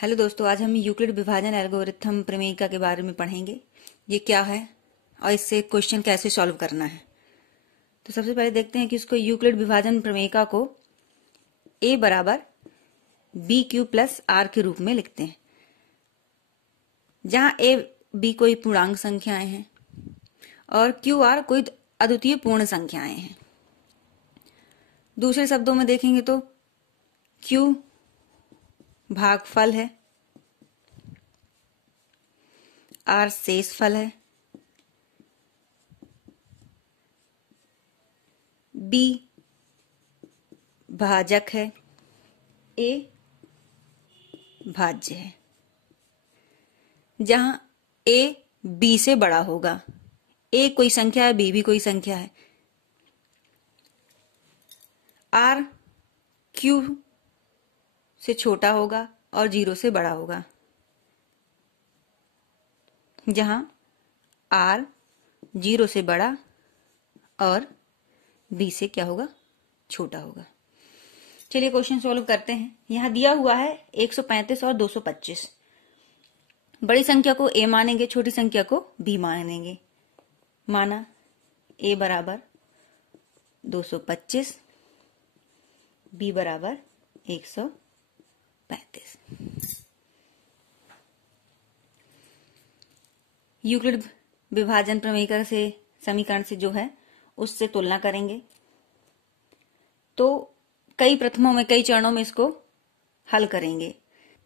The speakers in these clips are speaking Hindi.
हेलो दोस्तों, आज हम यूक्लिड विभाजन एल्गोरिथम प्रमेयिका के बारे में पढ़ेंगे। ये क्या है और इससे क्वेश्चन कैसे सॉल्व करना है। तो सबसे पहले देखते हैं कि उसको यूक्लिड विभाजन प्रमेयिका को a बराबर बी क्यू प्लस आर के रूप में लिखते हैं, जहां a b कोई पूर्णांक संख्याएं हैं और क्यू आर कोई अद्वितीय पूर्ण संख्याएं हैं। दूसरे शब्दों में देखेंगे तो q भागफल है, आर शेषफल है, बी भाजक है, ए भाज्य है। जहां ए बी से बड़ा होगा, ए कोई संख्या है, बी भी कोई संख्या है, आर क्यू से छोटा होगा और 0 से बड़ा होगा। जहां आर 0 से बड़ा और बी से क्या होगा, छोटा होगा। चलिए क्वेश्चन सॉल्व करते हैं। यहां दिया हुआ है 135 और 225। बड़ी संख्या को a मानेंगे, छोटी संख्या को b मानेंगे। माना a बराबर 225, b बराबर 135। यूक्लिड विभाजन प्रमेयिका से समीकरण से जो है उससे तुलना करेंगे। तो कई प्रथमों में, कई चरणों में इसको हल करेंगे।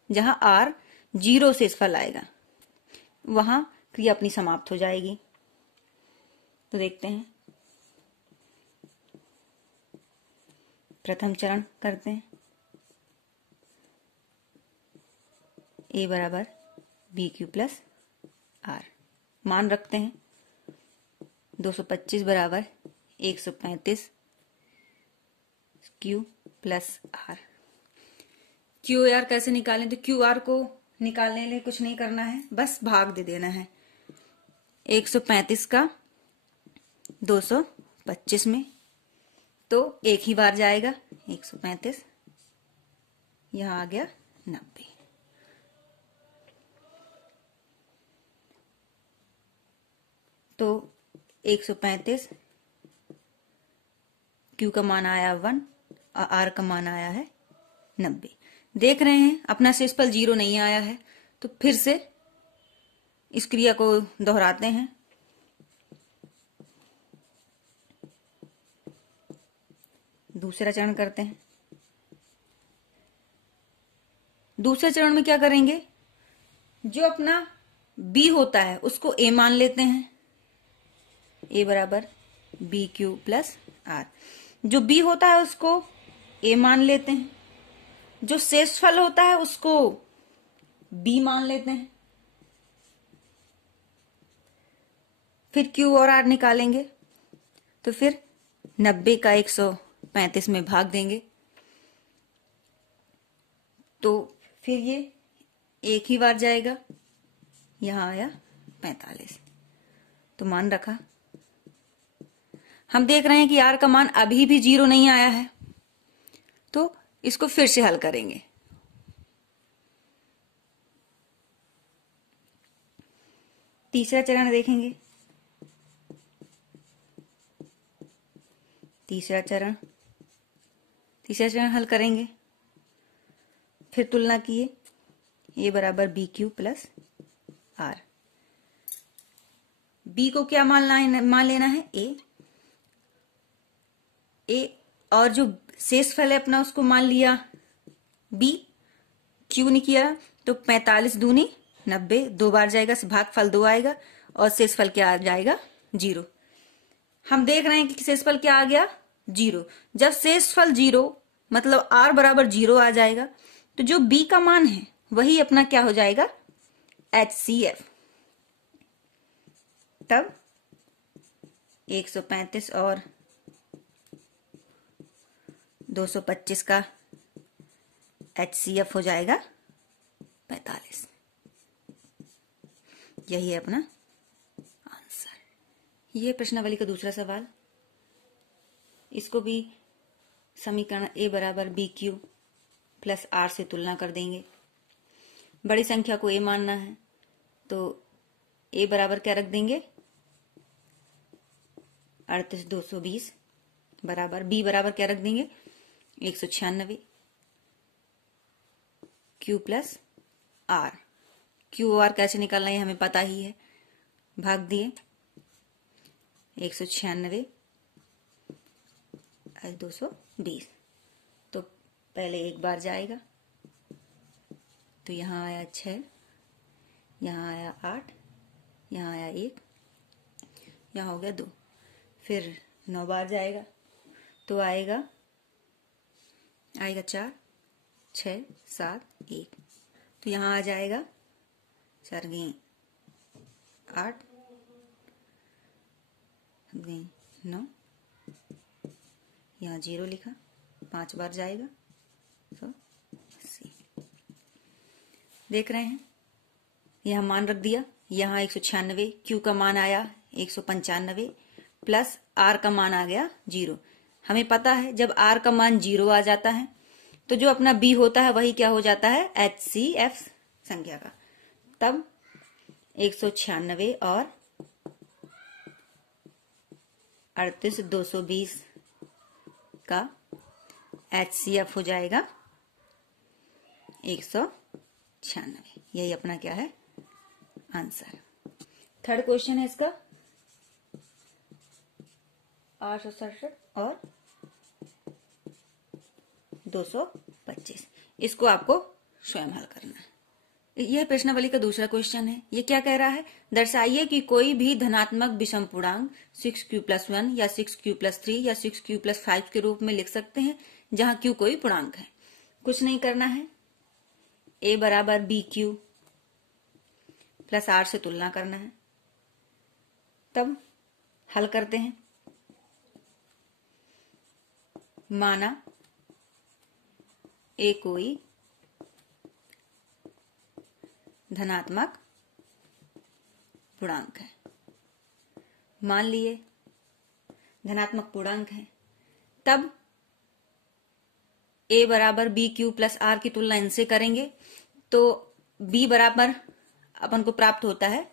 जहां r 0 से फल आएगा वहां क्रिया अपनी समाप्त हो जाएगी। तो देखते हैं, प्रथम चरण करते हैं। a बराबर बी क्यू प्लस आर मान रखते हैं। 225 बराबर 135 Q plus R. Q R कैसे निकालें? तो क्यू आर को निकालने के लिए कुछ नहीं करना है, बस भाग दे देना है 135 का 225 में। तो एक ही बार जाएगा 135, यहां आ गया 90। तो 135 क्यू का मान आया 1 और आर का मान आया है 90। देख रहे हैं अपना शेषफल 0 नहीं आया है, तो फिर से इस क्रिया को दोहराते हैं। दूसरा चरण करते हैं। दूसरे चरण में क्या करेंगे? जो अपना b होता है उसको a मान लेते हैं। a बराबर बी क्यू प्लस आर। जो b होता है उसको a मान लेते हैं। जो शेषफल होता है उसको b मान लेते हैं। फिर q और r निकालेंगे। तो फिर 90 का 135 में भाग देंगे। तो फिर ये एक ही बार जाएगा, यहां आया 45। तो मान रखा। हम देख रहे हैं कि r का मान अभी भी 0 नहीं आया है, तो इसको फिर से हल करेंगे। तीसरा चरण देखेंगे। तीसरा चरण हल करेंगे। फिर तुलना किए, a बराबर B Q plus R. b को क्या मान लेना है? a और जो शेषफल है अपना उसको मान लिया b। क्यू नहीं किया तो 45 दूनी 90, 2 बार जाएगा, भागफल 2 आएगा और शेषफल क्या आ जाएगा? 0। हम देख रहे हैं कि शेषफल क्या आ गया? 0। जब शेषफल 0 मतलब r बराबर 0 आ जाएगा, तो जो b का मान है वही अपना क्या हो जाएगा? HCF। तब 135 और 225 का HCF हो जाएगा 45। यही है अपना आंसर। ये प्रश्नावली का दूसरा सवाल। इसको भी समीकरण a बराबर बी क्यू प्लस आर से तुलना कर देंगे। बड़ी संख्या को a मानना है तो a बराबर क्या रख देंगे 38,220 बराबर b बराबर क्या रख देंगे 196 q प्लस r। क्यू और कैसे निकालना है हमें पता ही है, भाग दिए 196 220 तो पहले एक बार जाएगा तो यहाँ आया 6, यहाँ आया 8, यहाँ आया 1, यहाँ हो गया 2, फिर 9 बार जाएगा तो आएगा 4, 6, 7, 1 तो यहाँ आ जाएगा 4 गए 8 गए 9, यहाँ 0 लिखा, 5 बार जाएगा 180। देख रहे हैं, यह मान रख दिया, यहाँ 196, क्यू का मान आया 195 प्लस आर का मान आ गया 0। हमें पता है जब आर का मान 0 आ जाता है तो जो अपना बी होता है वही क्या हो जाता है HCF संख्या का। तब 196 और 38,220 का HCF हो जाएगा 196। यही अपना क्या है आंसर। थर्ड क्वेश्चन है इसका 867 और 225। इसको आपको स्वयं हल करना है। यह प्रश्नावली का दूसरा क्वेश्चन है। ये क्या कह रहा है, दर्शाइए कि कोई भी धनात्मक विषम पूर्णांक 6q+1 या 6q+3 या 6q+5 के रूप में लिख सकते हैं जहां q कोई पूर्णांक है। कुछ नहीं करना है, a बराबर bq प्लस r से तुलना करना है, तब हल करते हैं। माना a कोई धनात्मक पूर्णांक है, मान लिए धनात्मक पूर्णांक है, तब a बराबर bq प्लस r की तुलना इनसे करेंगे तो b बराबर अपन को प्राप्त होता है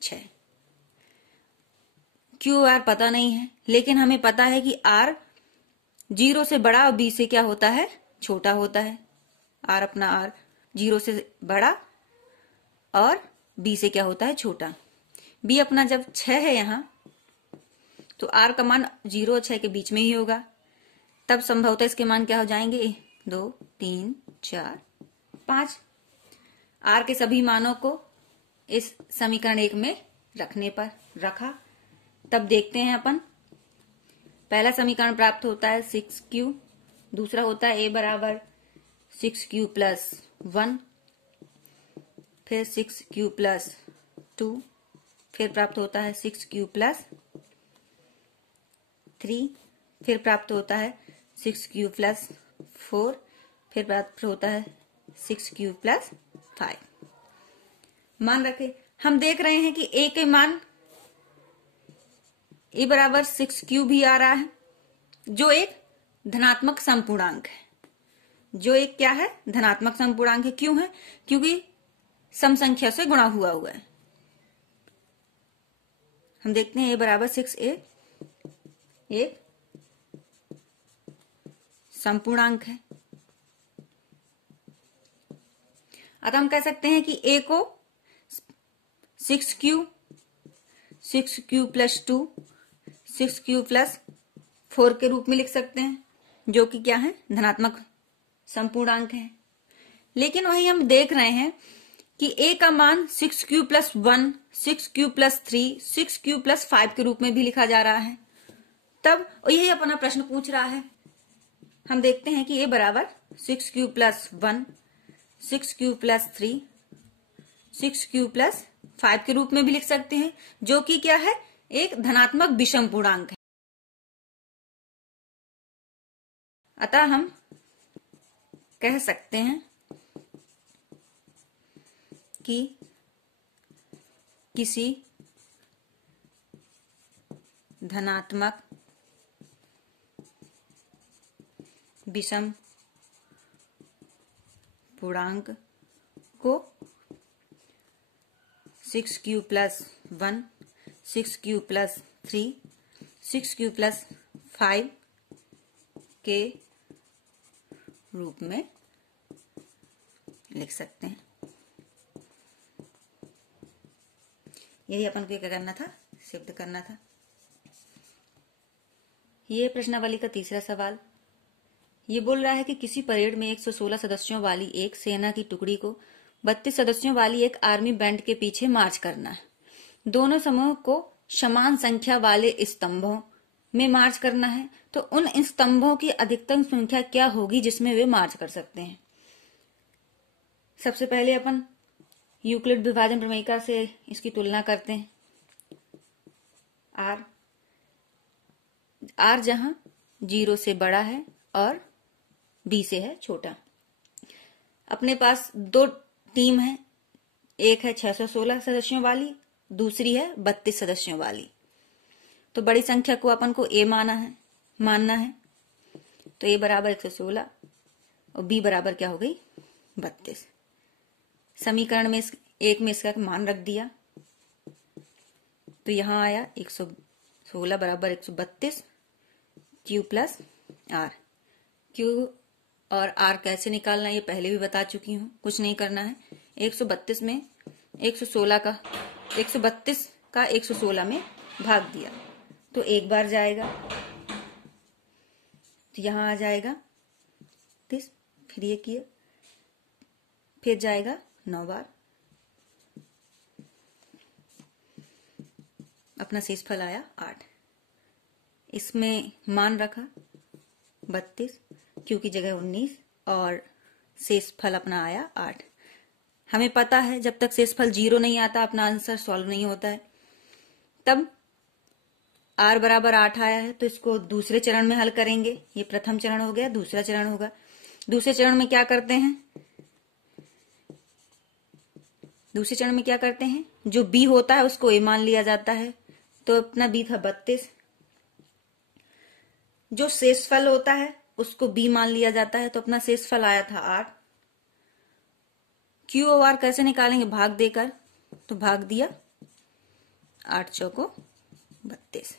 6। q r पता नहीं है, लेकिन हमें पता है कि r 0 से बड़ा और b से क्या होता है छोटा होता है। r अपना r 0 से बड़ा और b से क्या होता है छोटा। b अपना जब 6 है यहाँ तो r का मान 0 और 6 के बीच में ही होगा, तब संभवतः इसके मान क्या हो जाएंगे 2, 3, 4, 5। r के सभी मानों को इस समीकरण 1 में रखने पर रखा, तब देखते हैं अपन। पहला समीकरण प्राप्त होता है 6q, दूसरा होता है a बराबर 6q+1, फिर 6q+2, फिर प्राप्त होता है 6q+3, फिर प्राप्त होता है 6q+4, फिर प्राप्त होता है 6q+5। मान रखे हम देख रहे हैं कि a के मान a बराबर 6q भी आ रहा है, जो एक धनात्मक समपूर्णांक है। जो एक क्या है धनात्मक समपूर्णांक है। क्यों है? क्योंकि सम संख्या से गुणा हुआ है। हम देखते हैं a बराबर 6a एक समपूर्णांक है, अतः हम कह सकते हैं कि a को 6q, 6q+2, 6q+4 के रूप में लिख सकते हैं, जो कि क्या है धनात्मक समपूर्णांक है। लेकिन वही हम देख रहे हैं कि a का मान 6q+1, 6q+3, 6q+5 के रूप में भी लिखा जा रहा है। तब यही अपना प्रश्न पूछ रहा है। हम देखते हैं कि a बराबर 6q+1, 6q+3, 6q+5 के रूप में भी लिख सकते हैं, जो कि क्या है एक धनात्मक विषम पूर्णांक है। अतः हम कह सकते हैं कि किसी धनात्मक विषम पूर्णांक को 6q plus 1, 6q plus 3, 6q plus 5 के रूप में लिख सकते हैं। यही अपन को क्या करना था, सिद्ध करना था। ये प्रश्नावली का तीसरा सवाल। ये बोल रहा है कि किसी परेड में 116 सदस्यों वाली एक सेना की टुकड़ी को 32 सदस्यों वाली एक आर्मी बैंड के पीछे मार्च करना है। दोनों समूह को समान संख्या वाले स्तंभों में मार्च करना है, तो उन स्तंभों की अधिकतम संख्या क्या होगी जिसमें वे मार्च कर सकते हैं। सबसे पहले अपन यूक्लिड विभाजन प्रमेयिका से इसकी तुलना करते हैं। आर जहां 0 से बड़ा है और बी से है छोटा। अपने पास दो टीम है, एक है 616 सदस्यों वाली, दूसरी है 32 सदस्यों वाली। तो बड़ी संख्या को अपन को ए मानना है। तो ए बराबर 116 और बी बराबर क्या हो गई 32। समीकरण में एक में इसका मान रख दिया, तो यहां आया 116 बराबर 132 क्यू प्लस आर। क्यू और आर कैसे निकालना ये पहले भी बता चुकी हूं, कुछ नहीं करना है। 132 में 116 का 132 का 116 में भाग दिया तो एक बार जाएगा, तो यहां आ जाएगा 30, फिर ये किया, फिर जाएगा 9 बार। अपना शेषफल आया 8। इसमें मान रखा 32, क्यू की जगह 19 और शेषफल अपना आया 8। हमें पता है जब तक शेषफल 0 नहीं आता अपना आंसर सॉल्व नहीं होता है। तब r बराबर 8 आया है तो इसको दूसरे चरण में हल करेंगे। ये प्रथम चरण हो गया, दूसरा चरण होगा। दूसरे चरण में क्या करते हैं, दूसरे चरण में क्या करते हैं, जो b होता है उसको a मान लिया जाता है। तो अपना b था 32, जो शेषफल होता है उसको b मान लिया जाता है, तो अपना शेषफल आया था 8। q और r कैसे निकालेंगे, भाग देकर, तो भाग दिया 8 चौको 32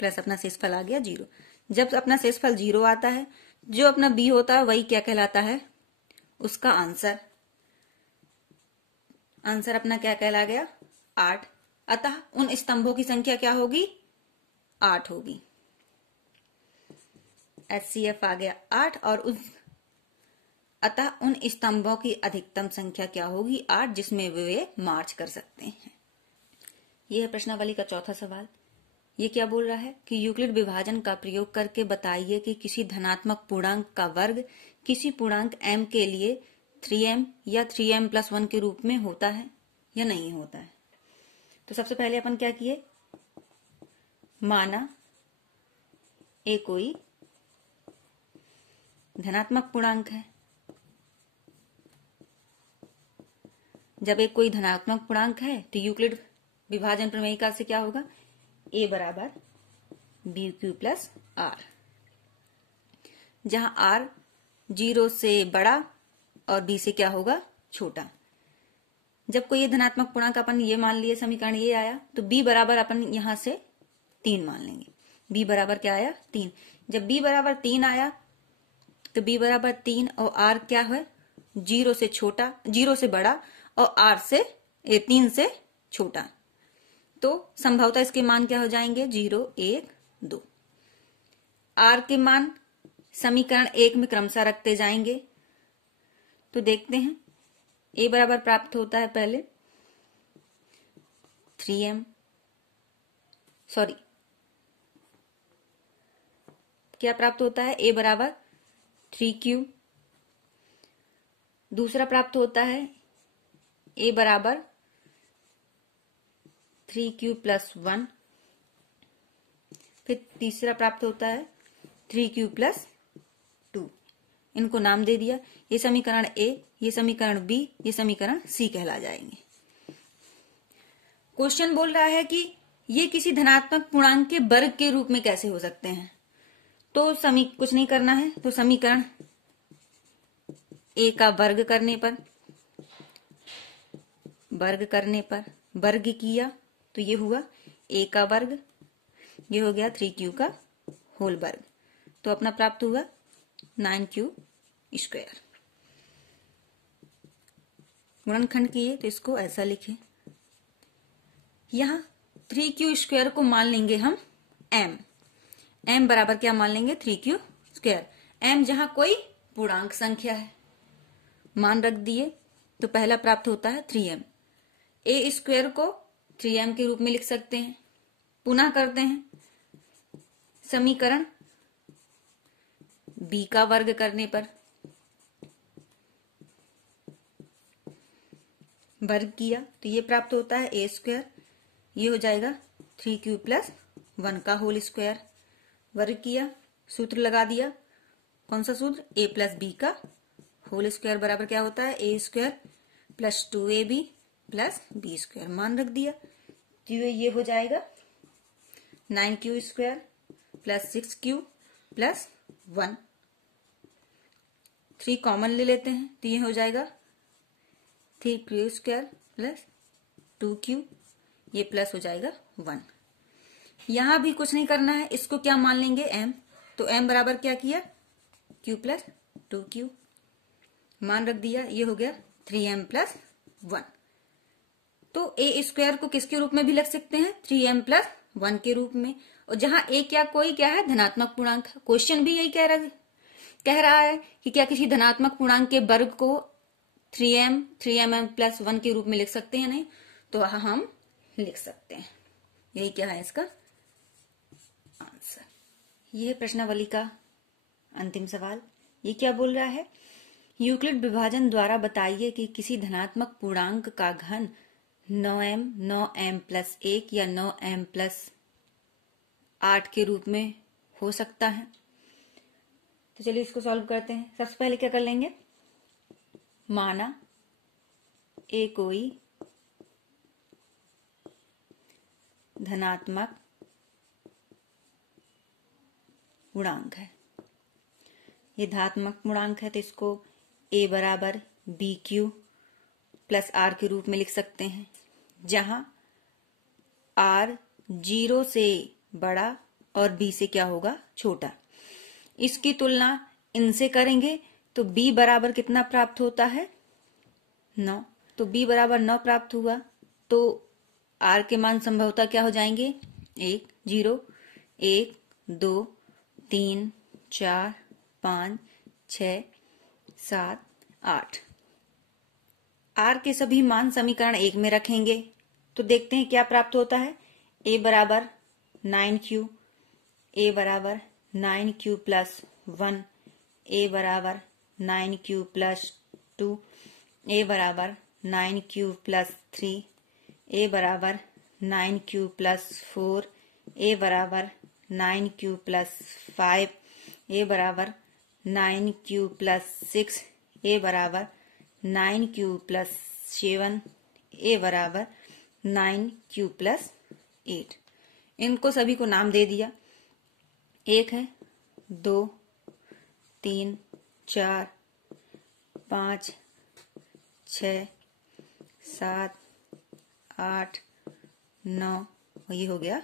प्लस अपना शेषफल आ गया 0। जब अपना शेषफल 0 आता है, जो अपना b होता है वही क्या कहलाता है, उसका आंसर। आंसर अपना क्या कहला गया 8। अतः उन स्तंभों की संख्या क्या होगी 8 होगी। HCF आ गया 8 और अतः उन स्तंभों की अधिकतम संख्या क्या होगी 8, जिसमें वे मार्च कर सकते हैं। यह है प्रश्नावली का चौथा सवाल। ये क्या बोल रहा है कि यूक्लिड विभाजन का प्रयोग करके बताइए कि किसी धनात्मक पूर्णांक का वर्ग किसी पूर्णांक m के लिए 3m या 3m+1 के रूप में होता है या नहीं होता है। तो सबसे पहले अपन क्या किए, माना ए कोई धनात्मक पूर्णांक है। जब एक कोई धनात्मक पूर्णांक है तो यूक्लिड विभाजन प्रमेयिका से क्या होगा, a बराबर BQ प्लस R, जहां R 0 से बड़ा और B से क्या होगा छोटा। जब कोई ये धनात्मक पूर्णांक अपन ये मान लिए, समीकरण ये आया, तो B बराबर अपन यहां से 3 मान लेंगे। B बराबर क्या आया 3। जब B बराबर 3 आया तो B बराबर 3 और R क्या है 0 से छोटा, 0 से बड़ा और R से 3 से छोटा। तो संभवतः इसके मान क्या हो जाएंगे 0, 1, 2। R के मान समीकरण 1 में क्रमशः रखते जाएंगे। तो देखते हैं, A बराबर प्राप्त होता है पहले 3m, सॉरी क्या प्राप्त होता है, A बराबर 3q। दूसरा प्राप्त होता है A बराबर 3q प्लस 1। फिर तीसरा प्राप्त होता है 3q प्लस 2। इनको नाम दे दिया, ये समीकरण A, ये समीकरण B, ये समीकरण C कहला जाएंगे। क्वेश्चन बोल रहा है कि ये किसी धनात्मक पूर्णांक के वर्ग के रूप में कैसे हो सकते हैं। तो कुछ नहीं करना है, तो समीकरण ए का वर्ग करने पर, वर्ग किया तो ये हुआ ए का वर्ग, ये हो गया 3q का होल वर्ग। तो अपना प्राप्त हुआ 9q स्क्वायर। गुणनखंड किए तो इसको ऐसा लिखें। यहां 3q स्क्वायर को मान लेंगे हम m बराबर क्या मान लेंगे 3q स्क्वायर। m जहां कोई पूर्णांक संख्या है, मान रख दिए तो पहला प्राप्त होता है 3m। a स्क्वायर को 3m के रूप में लिख सकते हैं। पुनः करते हैं समीकरण, b का वर्ग करने पर, वर्ग किया तो ये प्राप्त होता है a स्क्वायर, ये हो जाएगा 3q प्लस 1 का होल स्क्वायर। वर्ग किया, सूत्र लगा दिया, कौन सा सूत्र, a प्लस बी का होल स्क्वायर बराबर क्या होता है a square plus 2ab plus B square. मान रख दिया तो ये हो जाएगा 9q square plus 6q plus 1। 3 common ले लेते हैं तो ये हो जाएगा 3q स्क्वायर प्लस 2q, ये प्लस हो जाएगा 1। यहां भी कुछ नहीं करना है, इसको क्या मान लेंगे m, तो m बराबर क्या किया q प्लस 2q, मान रख दिया, ये हो गया 3m प्लस 1। तो a स्क्वायर को किसके रूप में भी लिख सकते हैं 3m प्लस 1 के रूप में। और जहां a क्या है धनात्मक पूर्णांक, क्वेश्चन भी यही कह रहा है कि क्या किसी धनात्मक पूर्णांक के वर्ग को 3m प्लस 1 के रूप में लिख सकते हैं, नहीं तो हम लिख सकते हैं। यही क्या है इसका आंसर। यह है प्रश्नावली का अंतिम सवाल। ये क्या बोल रहा है, यूक्लिड विभाजन द्वारा बताइए कि किसी धनात्मक पूर्णांक का घन 9m प्लस 1 या 9m प्लस 8 के रूप में हो सकता है। तो चलिए इसको सॉल्व करते हैं। सबसे पहले क्या कर लेंगे, माना ए कोई धनात्मक पूर्णांक है, ये धनात्मक पूर्णांक है तो इसको a बराबर बी क्यू प्लस आर के रूप में लिख सकते हैं, जहां r 0 से बड़ा और b से क्या होगा छोटा। इसकी तुलना इनसे करेंगे तो b बराबर कितना प्राप्त होता है 9, तो b बराबर 9 प्राप्त हुआ। तो r के मान संभवतः क्या हो जाएंगे 1 0 1 2 3 4 5 6 7 8। r के सभी मान समीकरण 1 में रखेंगे तो देखते हैं क्या प्राप्त होता है। a बराबर 9q, a बराबर 9q प्लस 1, a बराबर 9q प्लस 2, a बराबर 9q प्लस 3, a बराबर 9q प्लस 4, a बराबर 9q प्लस 5, a बराबर 9q प्लस 6, a बराबर 9q प्लस 7, a बराबर 9q प्लस 8। इनको सभी को नाम दे दिया। 1 है 2 3 4 5 6 7 8 9 और ये हो गया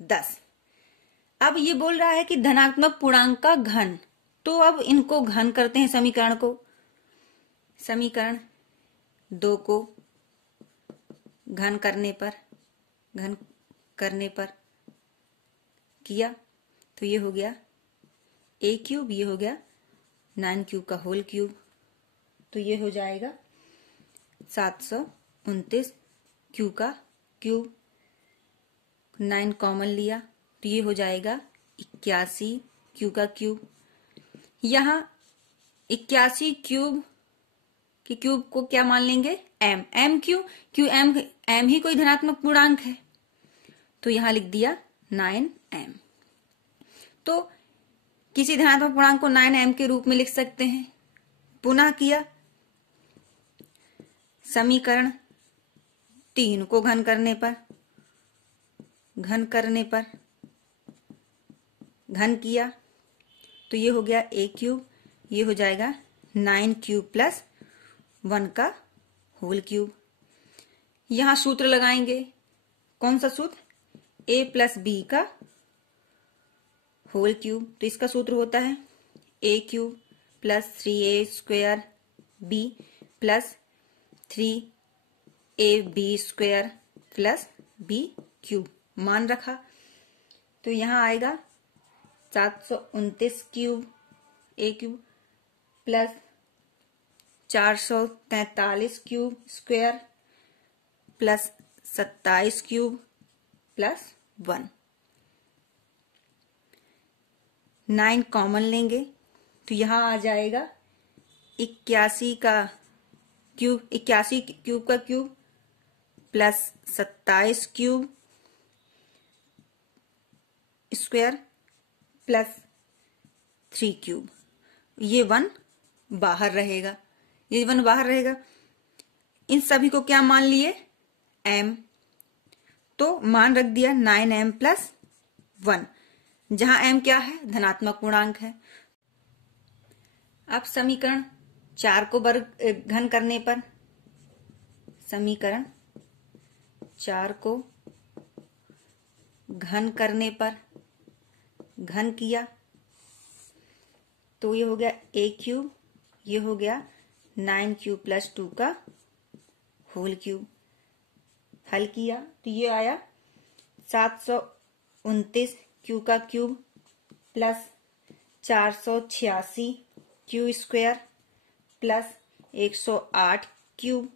10। अब ये बोल रहा है कि धनात्मक पूर्णांक का घन, तो अब इनको घन करते हैं समीकरण को। समीकरण 2 को घन करने पर किया तो ये हो गया a क्यूब, ये हो गया 9q का होल क्यूब, तो ये हो जाएगा 729 q का क्यूब। 9 कॉमन लिया तो ये हो जाएगा 81 q का क्यूब। यहां 81 क्यूब कि क्यूब को क्या मान लेंगे m क्यों m ही कोई धनात्मक पूर्णांक है, तो यहां लिख दिया 9m। तो किसी धनात्मक पूर्णांक को 9m के रूप में लिख सकते हैं। पुनः किया समीकरण 3 को घन करने पर घन किया तो ये हो गया a क्यूब, ये हो जाएगा 9 क्यूब प्लस 1 का होल क्यूब। यहां सूत्र लगाएंगे। कौन सा सूत्र? a प्लस बी का होल क्यूब। तो इसका सूत्र होता है a cube plus 3a square b plus 3ab square plus b cube. मान रखा तो यहां आएगा 729 cube a cube plus 443 cube square plus 27 cube plus 1। 9 common लेंगे तो यहां आ जाएगा 81 का क्यूब, 81 क्यूब का cube plus 27 cube square plus 3 cube. ये 1 बाहर रहेगा, ये 1 बाहर रहेगा। इन सभी को क्या मान लिए? m। तो मान रख दिया 9m प्लस 1, जहां m क्या है? धनात्मक पूर्णांक है। अब समीकरण 4 को वर्ग घन करने पर, समीकरण 4 को घन करने पर घन किया तो ये हो गया a क्यूब, ये हो गया 9 क्यूब प्लस 2 का होल क्यूब। हल किया तो ये आया 729 क्यू का cube plus 486 Q square plus 108 cube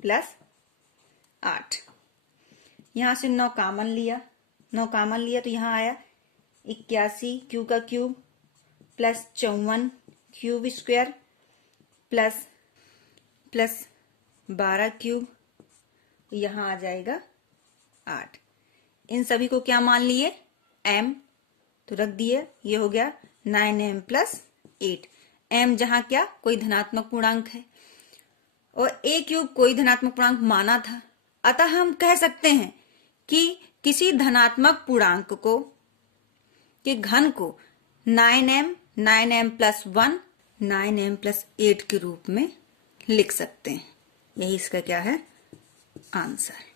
plus 8। यहां से 9 कॉमन लिया, 9 कॉमन लिया तो यहां आया 81 क्यू का cube plus 54 cube square plus 12 cube. यहां आ जाएगा 8। इन सभी को क्या मान लिए? m। तो रख दिए, ये हो गया 9m प्लस 8। m जहां क्या? कोई धनात्मक पूर्णांक है और a क्यूब कोई धनात्मक पूर्णांक माना था। अतः हम कह सकते हैं कि किसी धनात्मक पूर्णांक को के घन को 9m, 9m plus 1, 9m plus 8 के रूप में लिख सकते हैं। यही इसका क्या है? आंसर।